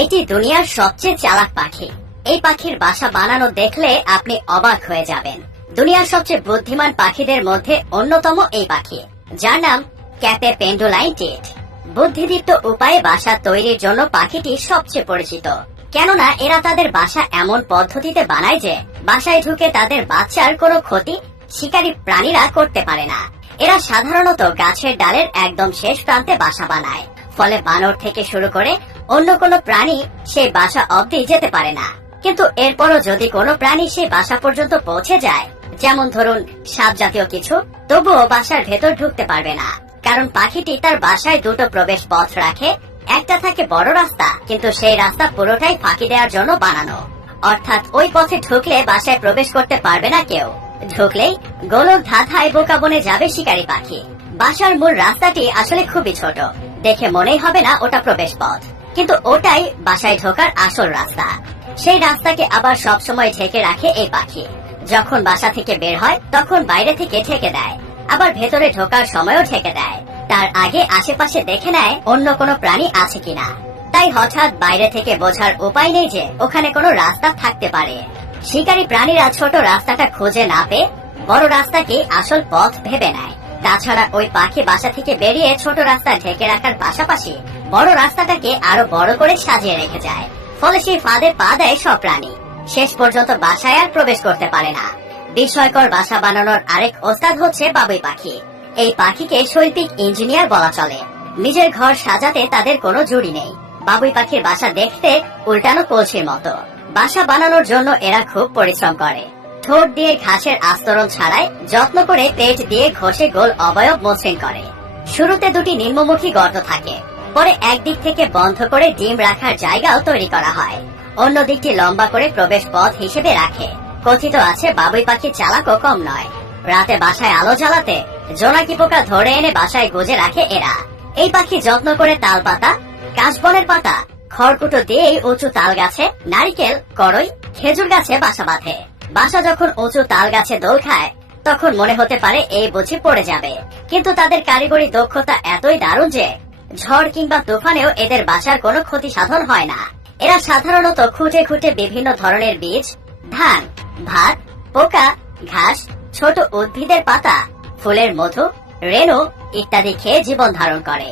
এটি দুনিয়ার সবচেয়ে চালাক পাখি। এই পাখির বাসা বানানো দেখলে আপনি অবাক হয়ে যাবেন। দুনিয়ার সবচেয়ে বুদ্ধিমান পাখিদের মধ্যে অন্যতম এই পাখি, যার নাম ক্যাপে পেন্ডুলাইন টিট। বুদ্ধিদীপ্ত উপায়ে বাসা তৈরির জন্য পাখিটি সবচেয়ে পরিচিত, কেননা এরা তাদের বাসা এমন পদ্ধতিতে বানায় যে বাসায় ঢুকে তাদের বাচ্চার কোনো ক্ষতি শিকারী প্রাণীরা করতে পারে না। এরা সাধারণত গাছের ডালের একদম শেষ প্রান্তে বাসা বানায়, ফলে বানর থেকে শুরু করে অন্য কোনো প্রাণী সেই বাসা অবধি যেতে পারে না। কিন্তু এরপরও যদি কোনো প্রাণী সেই বাসা পর্যন্ত পৌঁছে যায়, যেমন ধরুন সাপ জাতীয় কিছু, তবুও বাসার ভেতর ঢুকতে পারবে না, কারণ পাখিটি তার বাসায় দুটো প্রবেশ পথ রাখে। একটা থাকে বড় রাস্তা, কিন্তু সেই রাস্তা পুরোটাই ফাঁকি দেওয়ার জন্য বানানো, অর্থাৎ ওই পথে ঢুকলে বাসায় প্রবেশ করতে পারবে না কেউ। ঢুকলেই গোলক ধাঁধায় বোকা বনে যাবে শিকারী পাখি। বাসার মূল রাস্তাটি আসলে খুবই ছোট, দেখে মনেই হবে না ওটা প্রবেশ পথ, কিন্তু ওটাই বাসায় ঢোকার আসল রাস্তা। সেই রাস্তাকে আবার সবসময় ঢেকে রাখে এই পাখি। যখন বাসা থেকে বের হয় তখন বাইরে থেকে ঢেকে দেয়, আবার ভেতরে ঢোকার সময়ও ঢেকে দেয়। তার আগে আশেপাশে দেখে নেয় অন্য কোনো প্রাণী আছে কিনা। তাই হঠাৎ বাইরে থেকে বোঝার উপায় নেই যে ওখানে কোনো রাস্তা থাকতে পারে। শিকারী প্রাণীরা ছোট রাস্তাটা খুঁজে না পেয়ে বড় রাস্তাকে আসল পথ ভেবে নেয়। তাছাড়া ওই পাখি বাসা থেকে বেরিয়ে ছোট রাস্তা ঢেকে রাখার পাশাপাশি বড় রাস্তাটাকে আরো বড় করে সাজিয়ে রেখে যায়, ফলে সেই ফাঁদে পা দেয় সব প্রাণী। শেষ পর্যন্ত বাসায় আর প্রবেশ করতে পারে না। বিস্ময়কর বাসা বানানোর আরেক ওস্তাদ হচ্ছে বাবুই পাখি। এই পাখিকে শৈল্পিক ইঞ্জিনিয়ার বলা চলে। নিজের ঘর সাজাতে তাদের কোনো জুড়ি নেই। বাবুই পাখির বাসা দেখতে উল্টানো কলসির মতো। বাসা বানানোর জন্য এরা খুব পরিশ্রম করে। ঠোঁট দিয়ে ঘাসের আস্তরণ ছাড়ায় যত্ন করে পেট দিয়ে ঘষে গোল অবয়ব মসৃণ করে। শুরুতে দুটি নিম্নমুখী গর্ত থাকে, পরে একদিক থেকে বন্ধ করে ডিম রাখার জায়গাও তৈরি করা হয়। অন্য দিকটি লম্বা করে প্রবেশ পথ হিসেবে রাখে। কথিত আছে বাবুই পাখি চালাকও কম নয়। রাতে বাসায় আলো জ্বালাতে জোনাকি পোকা ধরে এনে বাসায় গুজে রাখে এরা। এই পাখি যত্ন করে তাল পাতা, কাশবনের পাতা, খড়কুটো দিয়েই উঁচু তাল গাছে, নারিকেল, কড়ই, খেজুর গাছে বাসা বাঁধে। বাসা যখন উঁচু তাল গাছে দোল খায় তখন মনে হতে পারে এই বুঝি পড়ে যাবে, কিন্তু তাদের কারিগরি দক্ষতা এতই দারুণ যে ঝড় কিংবা তুফানেও এদের বাসার কোনো ক্ষতি সাধন হয় না। এরা সাধারণত খুঁটে খুঁটে বিভিন্ন ধরনের বীজ, ধান, ভাত, পোকা, ঘাস, ছোট উদ্ভিদের পাতা, ফুলের মধু, রেণু ইত্যাদি খেয়ে জীবন ধারণ করে।